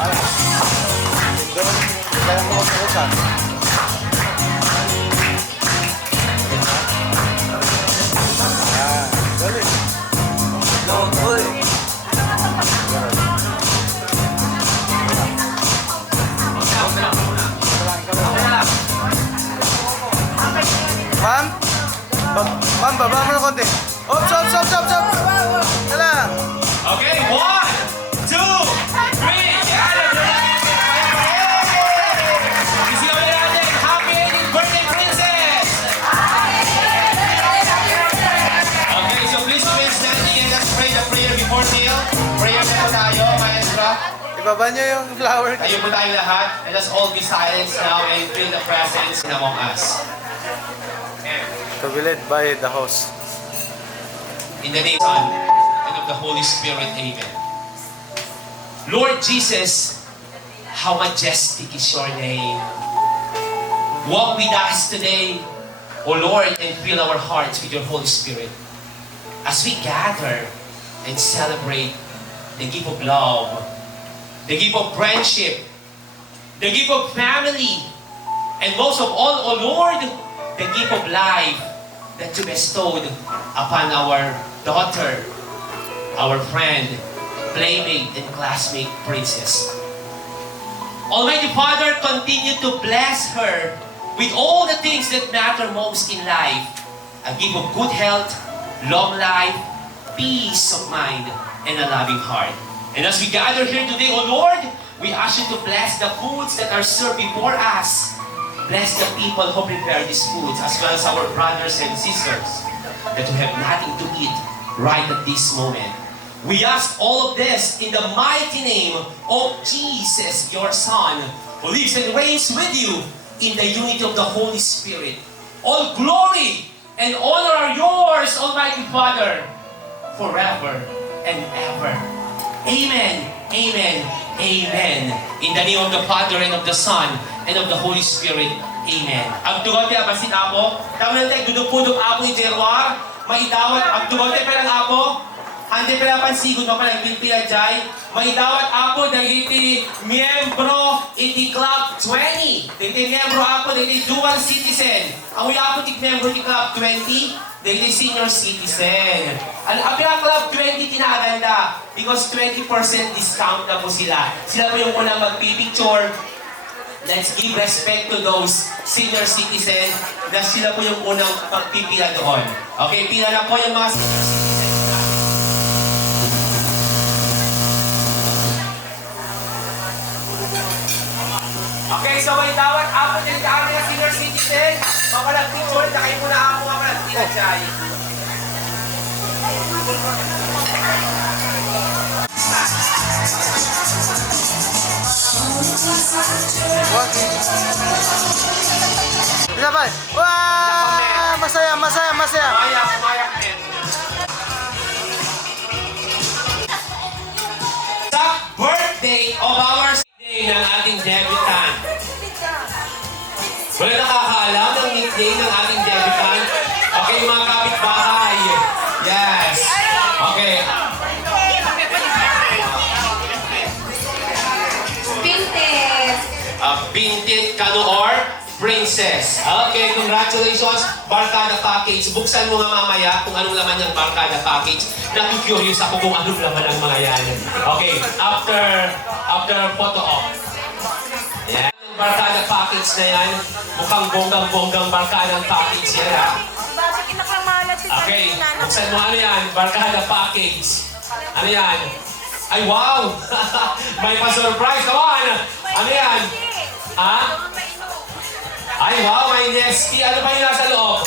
Wala. Doon, kaya mo mag-usan. Dali. Ma'am? Ma'am, baba mo na konti. Stop! Dala. Okay, 1, 2, 3, yan! Isigaw na natin, Happy 18th Birthday Princess! Okay, so please remain standing and let's pray the prayer before meal. Prayer na po tayo, maestra. Ibaba niyo yung flower. Tayo po tayo lahat, and let's all be silent now and feel the presence among us. To be led by the host. In the name of the Son and of the Holy Spirit, amen. Lord Jesus, how majestic is your name. Walk with us today, O Lord, and fill our hearts with your Holy Spirit. As we gather and celebrate the gift of love, the gift of friendship, the gift of family, and most of all, O Lord, the gift of life that you bestowed upon our daughter, our friend, playmate, and classmate, Princess. Almighty Father, continue to bless her with all the things that matter most in life. A gift of good health, long life, peace of mind, and a loving heart. And as we gather here today, O Lord, we ask you to bless the foods that are served before us. Bless the people who prepare these foods, as well as our brothers and sisters that who have nothing to eat right at this moment. We ask all of this in the mighty name of Jesus, your Son, who lives and reigns with you in the unity of the Holy Spirit. All glory and honor are yours, Almighty Father, forever and ever. Amen, amen, amen. In the name of the Father and of the Son and of the Holy Spirit. Amen. Ang tugote abasin apo, tama na tayo, dudupudok apo iterwar, maidawat, ang tugote pelang apo, hante pala pansigo no pala pila jay, maidawat apo dahil iti miyembro iti Club 20. Dahil miyembro apo dahil dual citizen. Ang apo iti miyembro iti Club 20, dahil senior citizen. Ang Club 20 tinaganda because 20% discount na po sila. Sila po yung unang magpipicture. Let's give respect to those senior citizens na sila po yung unang magpipila doon. Okay, pila na po yung mga senior citizens. Okay, so may tawag ako din sa amin na senior citizen. Mapalag picture, na kayo muna ako mapalag pila chay. Isa pa. Wah! Masaya. Mayak, men. Sa birthday of our day ng ating debutant. Wala nakakaalam ng nickname ng ating debutant. Okay, mga kapitbahay. Yes. Okay. Pintes. Pintit Kanuor. Princess. Okay, congratulations. Barkada Package. Buksan mo nga mamaya kung anong laman ng Barkada Package. Naku-curious ako kung anong laman ng mga yan. Okay, after photo op. Yan. Yung Barkada Package na yan, mukhang bonggang-bonggang Barkada Package yan ha. Okay, buksan mo ano yan, Barkada Package. Ano yan? Ay, wow! May pa-surprise. Come on! Ano yan? Ha? Ay, wow! May Nesty. Ano ba yung nasa loob?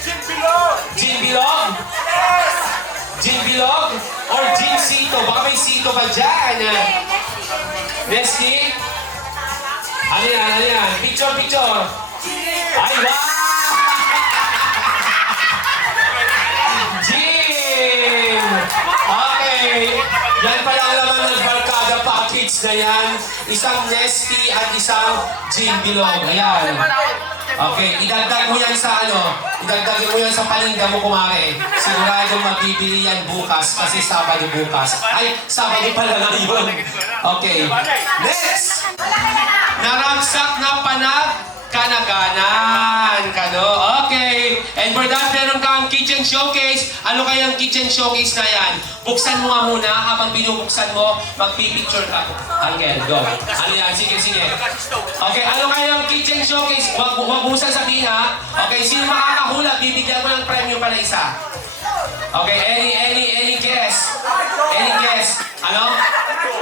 Gin Bilog! Gin Bilog? Yes! Gin Bilog? Or Gin Sito? Baka may Sito pa dyan. Nesty? Ano yan? Ano yan? Picture, picture! Ay, wow! Gin! Okay! Yan pala ang laman ng Barkada Package na yan. Isang Nesty at isang Gin Bilog. Ayan. Okay, idagdag mo yan sa idagdag mo yan sa paninda mo, kumare. Siguradong mabibili yan bukas kasi Sabado bukas. Ay, Sabado pala ngayon. Okay. Next! Naramsak na panag kanaganan. Okay. And for that, meron kang kitchen showcase. Ano kayang kitchen showcase na yan? Buksan mo nga muna. Habang binubuksan mo, magpipicture ka. Angel, go. Ano yan? Sige, sige. Okay, ano kayang kitchen showcase? Huwag usang sabihin ha. Okay, sino makakahula? Bibigyan mo ng premyo pala isa. Okay, any guess? Any guess? Ano?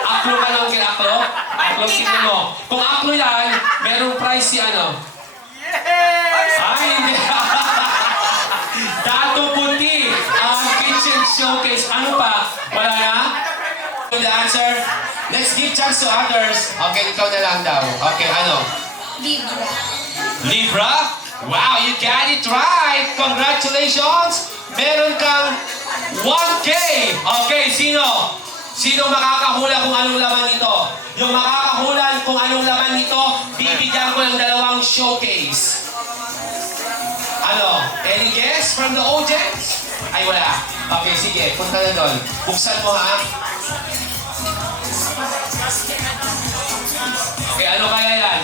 Aklo ka lang kinaklo? Aklo, tingnan mo. Kung aklo yan, merong prize si ano? Ay, hindi. Dato Puti, ang kitchen showcase. Ano pa? Wala na? The answer? Let's give chance to others. Okay, ikaw na lang daw. Okay, ano? Libra. Libra? Wow, you got it right! Congratulations! Meron kang 1K! Okay, sino? Sino makakahula kung anong laman nito? Yung makakahulan kung anong laman nito, bibigyan ko ng dalawang showcase. Ano? Any guess from the audience? Ay, wala. Okay, sige. Punta na doon. Buksan mo, ha? Okay, ano kaya yan?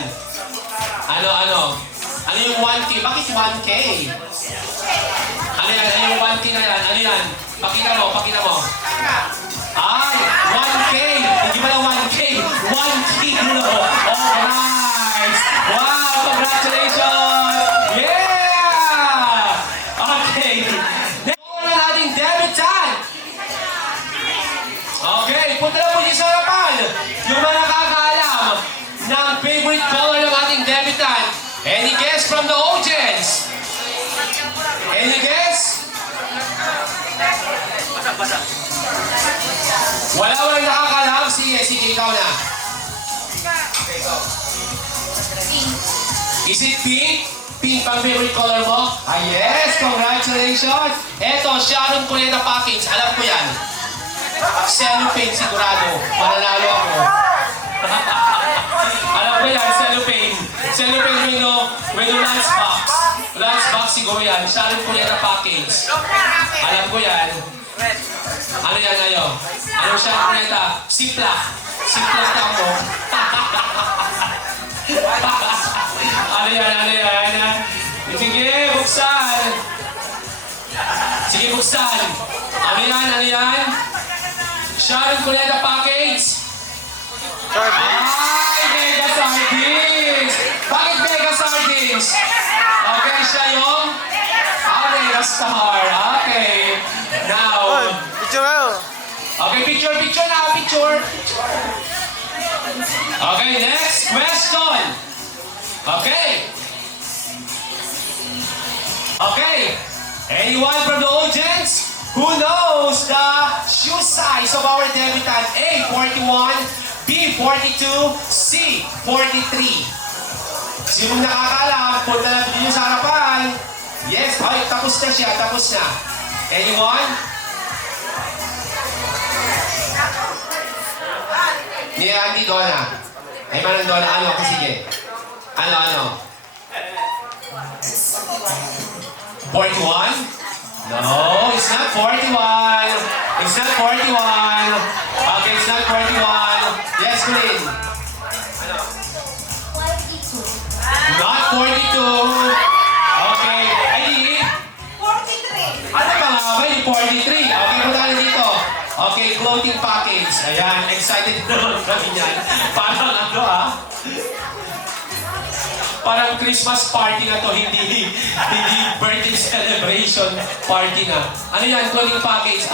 Ano yung 1K? Bakit 1K? Ano yan? Ano yung 1K na yan? Ano yan? Pakita mo, pakita mo. Ay, 1K! Hindi ba lang 1K? 1 kilo! Oh, nice! Wow, congratulations! Yeah! Okay. Next na nating debutant. Okay, punta na po niyo sa harapan. Yung mga nakakaalam ng favorite color ng ating debutant. Any guess from the audience? Any guess? Walang nakakalam. Sige, ikaw na. Okay, go. Is it pink? Pink pang favorite color mo? Ah, yes! Congratulations! Eto, Sharon Cuneta Package. Alam ko yan. Cellophane sigurado. Mananalo ako. Alam ko yan, cellophane. Cellophane with no lunchbox. Lunchbox siguro yan. Sharon Cuneta Package. Alam ko yan. Ano yan ngayon? Ano Sharon Cuneta? Ziplock. Ziplock na ako. Ano yan? Sige, buksan. Sige, buksan. Ano yan? Sharon Cuneta Package. Ay, Mega Sardines! Bakit Mega Sardines? Okay, siya yung Mega Star. Okay. Now. Picture kayo. Okay, picture na. Picture. Okay, next question. Okay. Anyone from the audience who knows the shoe size of our debutant? A, 41, B, 42, C, 43. Sinong nakakalam, punta na dito sa harapan. Yes, ay, tapos na siya. Anyone? Ni Andy Donna. Ay, manang Donna, ano? Sige. Ano? 41? No, it's not 41. It's not 41. Okay, it's not 41. Yes, please. Not 41. floating package. Ayan, excited naman kami yan. Parang ano parang Christmas party na to, hindi birthday celebration party na. Ano yan, floating package?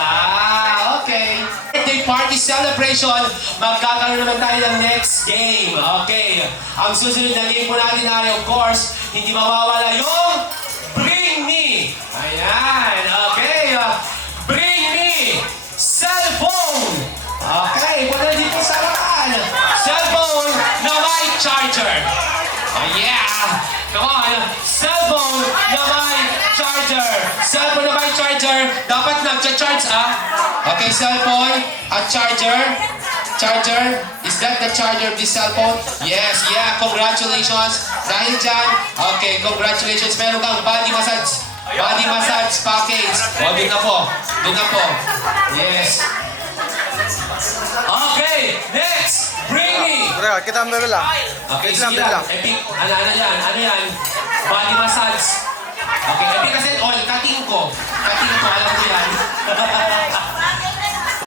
Okay. Birthday party celebration, magkakaroon naman tayo ng next game. Okay. Ang susunod na game po natin ay, of course, hindi mawawala yung Bring Me. Ayan, okay. Bring Me cellphone. Okay, wala dito sa lakan. Cellphone na may charger. Oh yeah! Come on! Cellphone na may charger! Cellphone na may charger! Dapat nag-charge Okay, cellphone at charger. Charger. Is that the charger of this cellphone? Yes, yeah. Congratulations. Dahil dyan, okay, congratulations. Meron kang body massage. Body massage package. O, doon na po. Doon na po. Yes. Okay, next. Bring Me. Kita mo lang. Okay, sige lang. Epic, ano yan? Ano yan? Body massage. Okay, epic kasi oil. Kating ko. Kating ko, alam ko yan.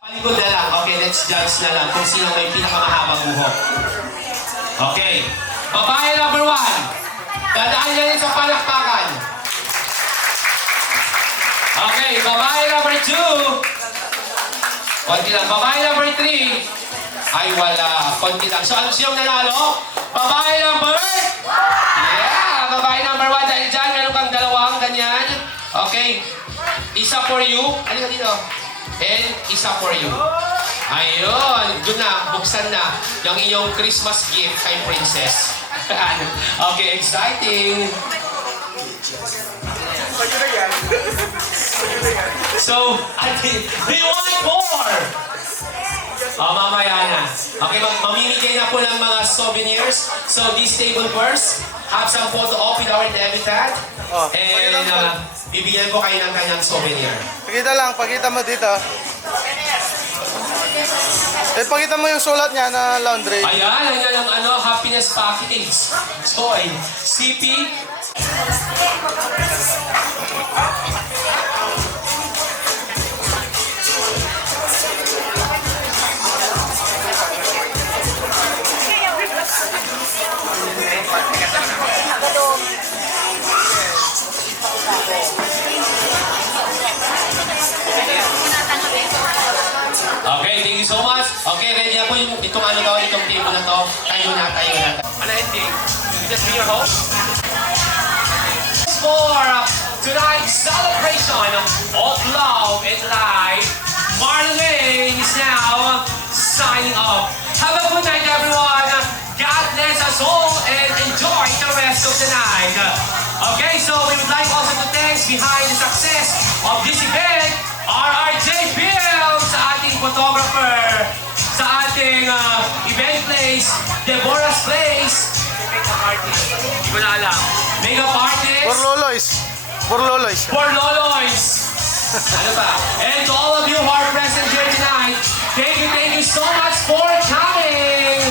Paligod na lang. Okay, let's judge na lang kung sino may pinakamahabang buhok. Okay. Babae number 1. Dadaan niya rin sa palakpakan. Okay, babae number 2. Konti lang. Babae number 3. Ay, wala. Konti lang. So, ano siyang nanalo? Babae number? Yeah! Babae number 1. Dahil dyan, meron kang dalawang ganyan. Okay. Isa for you. Halika dito. And isa for you. Ayun. Doon na. Buksan na yung iyong Christmas gift kay Princess. Okay, exciting. So, do you want more? Mamaya na. Okay, mamimigay na po ng mga souvenirs. So, this table first, have some photo op with our debutant. And bibigyan ko kayo ng kanyang souvenir. Pakita mo dito. Pakita mo yung sulat niya na laundry. Ayan ang happiness package. Joy. CP. Okay, thank you so much. Okay, ready na po itong table na to. Tayo na. Ano ending? Just be your host. For tonight's celebration of love and life, Marlene is now signing off. Have a good night, everyone. God bless us all and enjoy the rest of the night. Okay, so we would like also to thank behind the success of this event, RRJ Film, sa ating photographer, sa ating event place, Deborah's Place, makeup artist. Hindi ko na alam. Makeup artist. For Loloys. Ano ba? And to all of you who are present here tonight, thank you so much for coming.